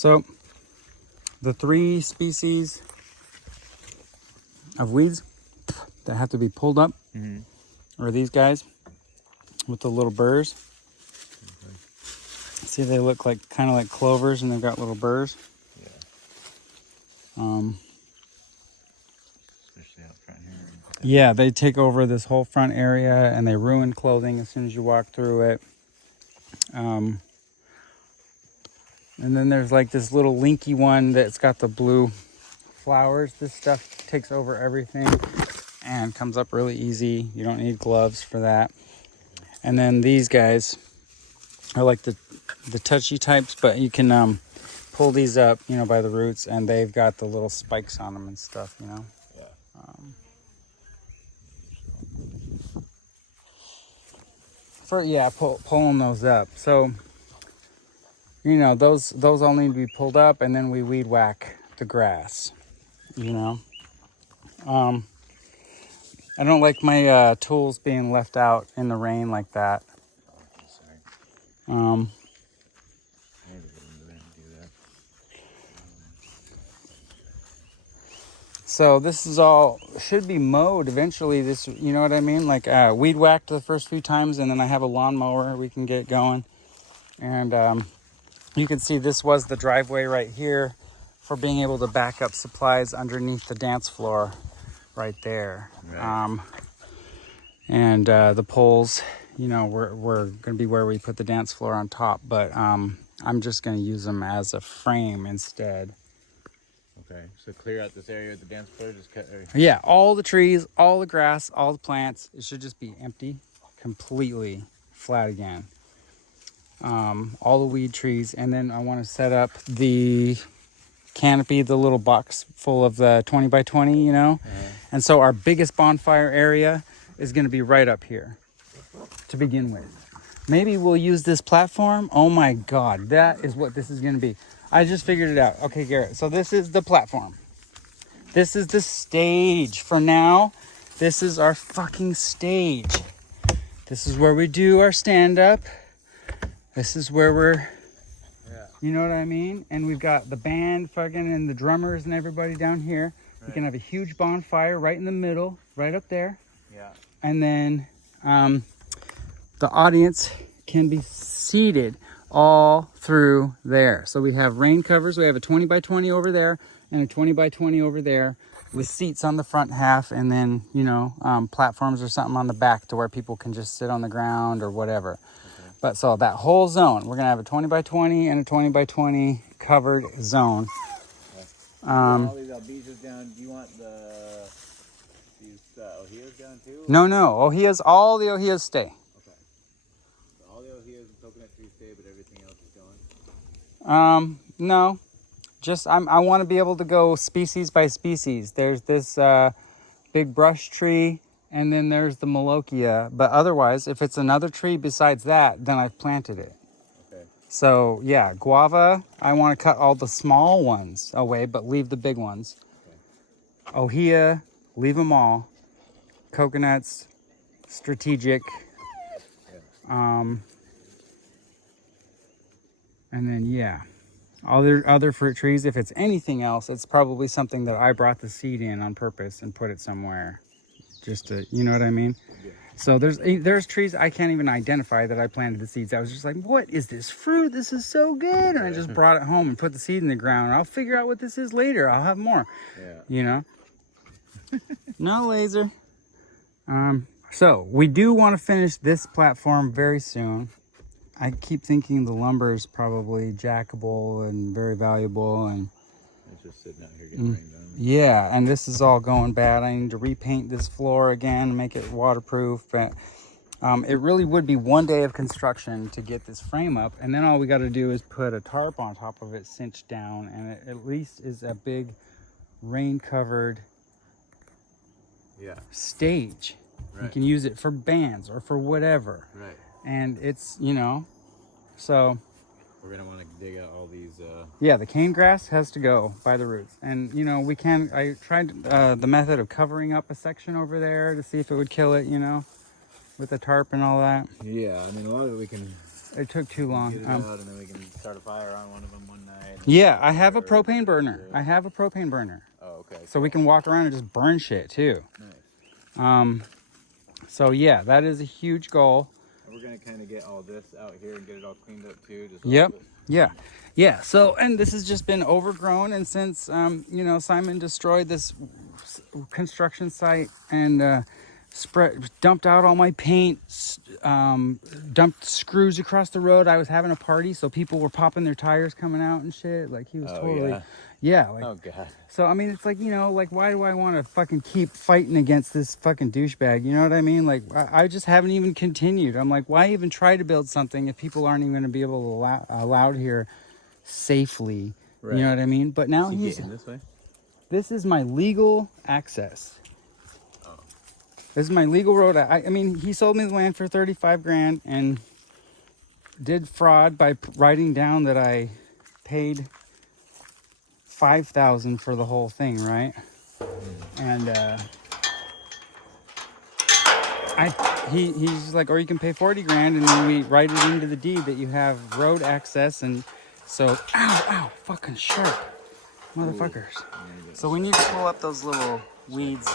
So the 3 species of weeds that have to be pulled up are these guys with the little burrs. Okay. See, they look like kind of like clovers, and they've got little burrs. Yeah. Especially out front here. Yeah, they take over this whole front area, and they ruin clothing as soon as you walk through it. And then there's like this little linky one that's got the blue flowers. This stuff takes over everything and comes up really easy. You don't need gloves for that. And then these guys are like the touchy types, but you can pull these up, you know, by the roots, and they've got the little spikes on them and stuff, you know. Yeah. Pulling those up. So, you know, those all need to be pulled up, and then we weed whack the grass, you know. I don't like my tools being left out in the rain like that. So this is all should be mowed eventually. This, you know what I mean? Like weed whacked the first few times, and then I have a lawnmower we can get going. And you can see this was the driveway right here for being able to back up supplies underneath the dance floor right there. Right. And the poles, you know, we're going to be where we put the dance floor on top, but I'm just going to use them as a frame instead. Okay, so clear out this area of the dance floor, just cut everything. Yeah, all the trees, all the grass, all the plants. It should just be empty, completely flat again. All the weed trees, and then I want to set up the canopy, the little box full of the 20 by 20, you know. And so our biggest bonfire area is going to be right up here to begin with. Maybe we'll use this platform. Oh my God, that is what this is going to be. I just figured it out. Okay, Garrett, so this is the platform. This is the stage for now. This is our fucking stage. This is where we do our stand-up. This is where we're, you know what I mean? And we've got the band fucking and the drummers and everybody down here. Right. We can have a huge bonfire right in the middle, right up there. Yeah. And then the audience can be seated all through there. So we have rain covers. We have a 20 by 20 over there and a 20 by 20 over there with seats on the front half, and then, you know, platforms or something on the back to where people can just sit on the ground or whatever. Okay. But so that whole zone, we're going to have a 20 by 20 and a 20 by 20 covered zone. All these albizas down. Do you want these ohias down too? No. All the ohias stay. Okay. So all the ohias and coconut trees stay, but everything else is going? No. Just I want to be able to go species by species. There's this big brush tree, and then there's the Molochia. But otherwise, if it's another tree besides that, then I've planted it. Okay. So yeah, guava, I want to cut all the small ones away, but leave the big ones. Okay. Ohia, leave them all. Coconuts, strategic. Yeah. And then yeah. Other fruit trees, if it's anything else, it's probably something that I brought the seed in on purpose and put it somewhere, just to, you know what I mean? Yeah. So there's trees I can't even identify that I planted the seeds. I was just like, what is this fruit? This is so good. And I just brought it home and put the seed in the ground. I'll figure out what this is later. I'll have more, you know? No laser. So we do want to finish this platform very soon. I keep thinking the lumber is probably jackable and very valuable, and it's just sitting out here getting rained on. Yeah, and this is all going bad. I need to repaint this floor again, make it waterproof. But it really would be one day of construction to get this frame up, and then all we got to do is put a tarp on top of it, cinched down, and it at least is a big rain-covered stage. Right. You can use it for bands or for whatever. Right. And it's, you know, so we're gonna want to dig out all these yeah, the cane grass has to go by the roots. And you know, I tried the method of covering up a section over there to see if it would kill it, you know, with a tarp and all that. Yeah, I mean, a lot of it we can It took too long. Get it out, and then we can start a fire on one of them one night. Yeah, I have a propane burner. Oh, okay. So we can walk around and just burn shit too. Nice. So yeah, that is a huge goal. And we're gonna kind of get all this out here and get it all cleaned up too. Just Yep. Yeah. So, and this has just been overgrown, and since you know, Simon destroyed this construction site and dumped out all my paint, dumped screws across the road. I was having a party, so people were popping their tires coming out and shit. Like, he was totally, like, oh god. So I mean, it's like, you know, like, why do I want to fucking keep fighting against this fucking douchebag? You know what I mean? Like, I just haven't even continued. I'm like, why even try to build something if people aren't even going to be able to allowed here safely? Right. You know what I mean? But now he's getting this way. This is my legal access. This is my legal road. I mean, he sold me the land for 35 grand and did fraud by writing down that I paid 5,000 for the whole thing, right? And he's like, or you can pay 40 grand, and then we write it into the deed that you have road access. And so, ow, fucking sharp, motherfuckers. So we need to pull up those little weeds.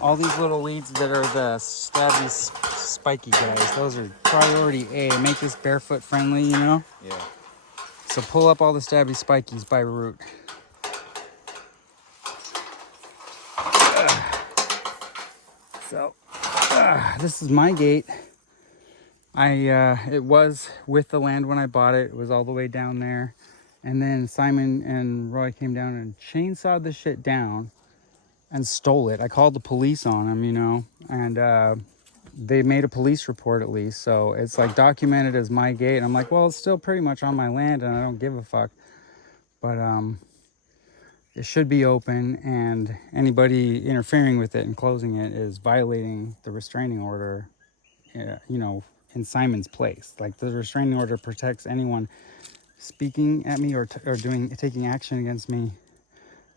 All these little weeds that are the stabby, spiky guys. Those are priority A. Make this barefoot friendly, you know? Yeah. So pull up all the stabby spikies by root. So, this is my gate. It was with the land when I bought it. It was all the way down there. And then Simon and Roy came down and chainsawed the shit down and stole it. I called the police on them, you know, and they made a police report at least. So it's like documented as my gate. And I'm like, well, it's still pretty much on my land and I don't give a fuck. But it should be open, and anybody interfering with it and closing it is violating the restraining order, you know, in Simon's place. Like, the restraining order protects anyone speaking at me or taking action against me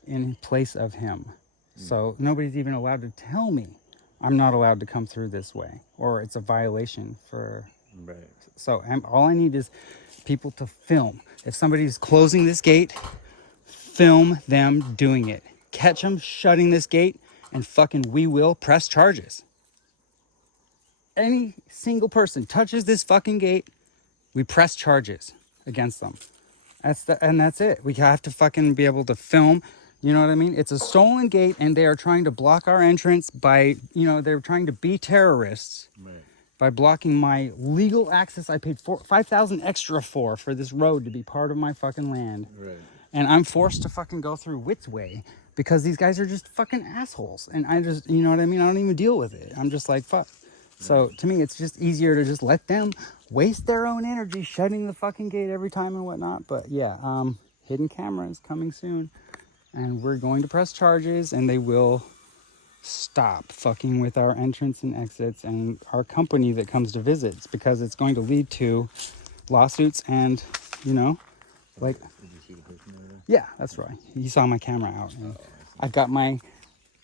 in place of him. So nobody's even allowed to tell me I'm not allowed to come through this way, or it's a violation for. Right. So all I need is people to film. If somebody's closing this gate, film them doing it. Catch them shutting this gate, and fucking we will press charges. Any single person touches this fucking gate, we press charges against them. That's it. We have to fucking be able to film. You know what I mean? It's a stolen gate, and they are trying to block our entrance by, you know, they're trying to be terrorists. Right. By blocking my legal access. I paid $5,000 extra for this road to be part of my fucking land. Right. And I'm forced to fucking go through Witt's way because these guys are just fucking assholes. And I just, you know what I mean? I don't even deal with it. I'm just like, fuck. So to me, it's just easier to just let them waste their own energy shutting the fucking gate every time and whatnot. But yeah, hidden cameras coming soon. And we're going to press charges, and they will stop fucking with our entrance and exits and our company that comes to visit, because it's going to lead to lawsuits and, you know, like, did you see the person over there? Yeah, that's right. You saw my camera out. I've got my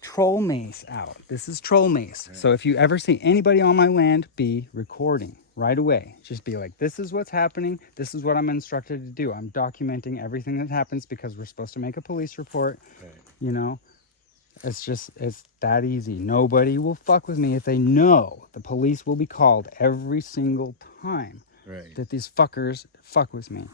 troll mace out. This is troll mace. Right. So if you ever see anybody on my land, be recording right away. Just be like, this is what's happening. This is what I'm instructed to do. I'm documenting everything that happens because we're supposed to make a police report. Right. You know, it's that easy. Nobody will fuck with me if they know the police will be called every single time that these fuckers fuck with me.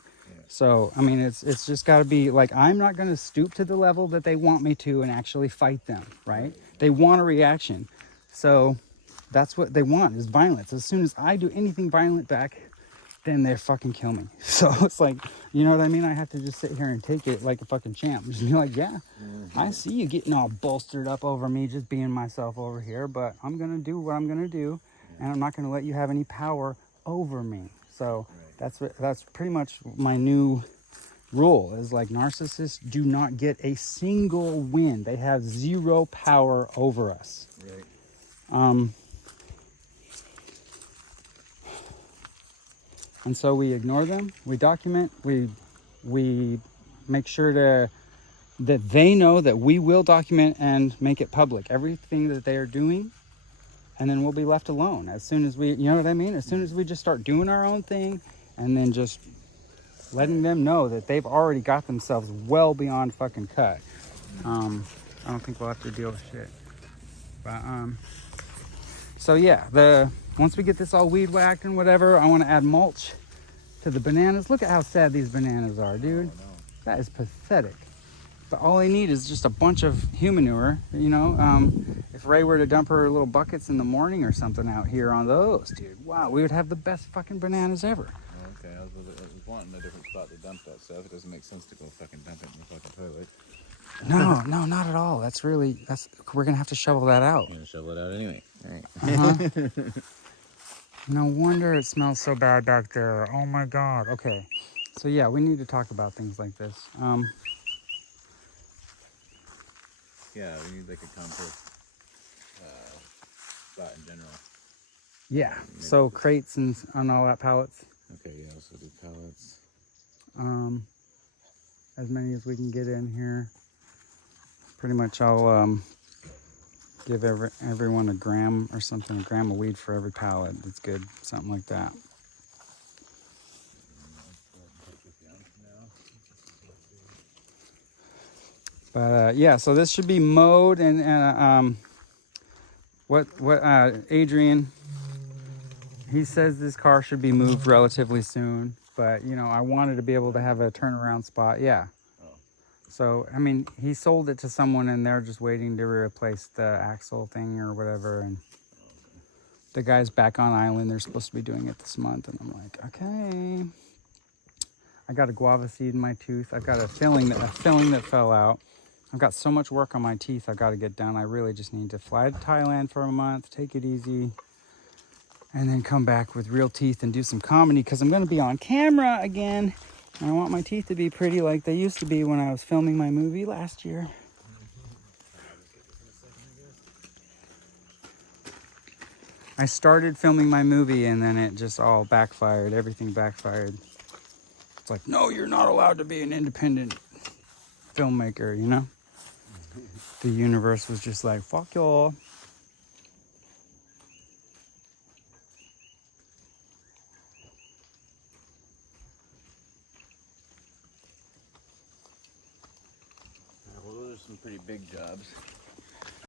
So, I mean, it's just got to be like, I'm not going to stoop to the level that they want me to and actually fight them, right? They want a reaction. So that's what they want, is violence. As soon as I do anything violent back, then they fucking kill me. So it's like, you know what I mean? I have to just sit here and take it like a fucking champ. Just be like, yeah, I see you getting all bolstered up over me, just being myself over here, but I'm going to do what I'm going to do, and I'm not going to let you have any power over me. So that's pretty much my new rule, is like, narcissists do not get a single win. They have zero power over us. Right. And so we ignore them, we document, we make sure that they know that we will document and make it public, everything that they are doing. And then we'll be left alone as soon as we, you know what I mean? As soon as we just start doing our own thing and then just letting them know that they've already got themselves well beyond fucking cut. I don't think we'll have to deal with shit. But so yeah, once we get this all weed whacked and whatever, I want to add mulch to the bananas. Look at how sad these bananas are, dude. That is pathetic. But all they need is just a bunch of humanure, you know. If Ray were to dump her little buckets in the morning or something out here on those, dude, wow, we would have the best fucking bananas ever. Okay, I was wanting a different spot to dump that stuff. It doesn't make sense to go fucking dump it in the fucking toilet. No, not at all. We're gonna have to shovel that out. You're gonna shovel it out anyway. All right. Uh-huh. No wonder it smells so bad back there. Oh my god. Okay. So yeah, we need to talk about things like this. Yeah, we need like a compost spot in general. Yeah. So crates and all that, pallets. Okay, yeah, so do pallets. As many as we can get in here. Pretty much I'll give everyone a gram or something, a gram of weed for every pallet. That's good, something like that. But yeah, so this should be mowed and what Adrian, he says this car should be moved relatively soon, but you know, I wanted to be able to have a turnaround spot. Yeah. So, I mean, he sold it to someone and they're just waiting to replace the axle thing or whatever. And the guy's back on island. They're supposed to be doing it this month. And I'm like, okay. I got a guava seed in my tooth. I've got a filling that fell out. I've got so much work on my teeth I got to get done. I really just need to fly to Thailand for a month, take it easy, and then come back with real teeth and do some comedy because I'm going to be on camera again. I want my teeth to be pretty like they used to be when I was filming my movie last year. I started filming my movie and then it just all backfired. Everything backfired. It's like, no, you're not allowed to be an independent filmmaker, you know? The universe was just like, fuck y'all. Well, those are some pretty big jobs.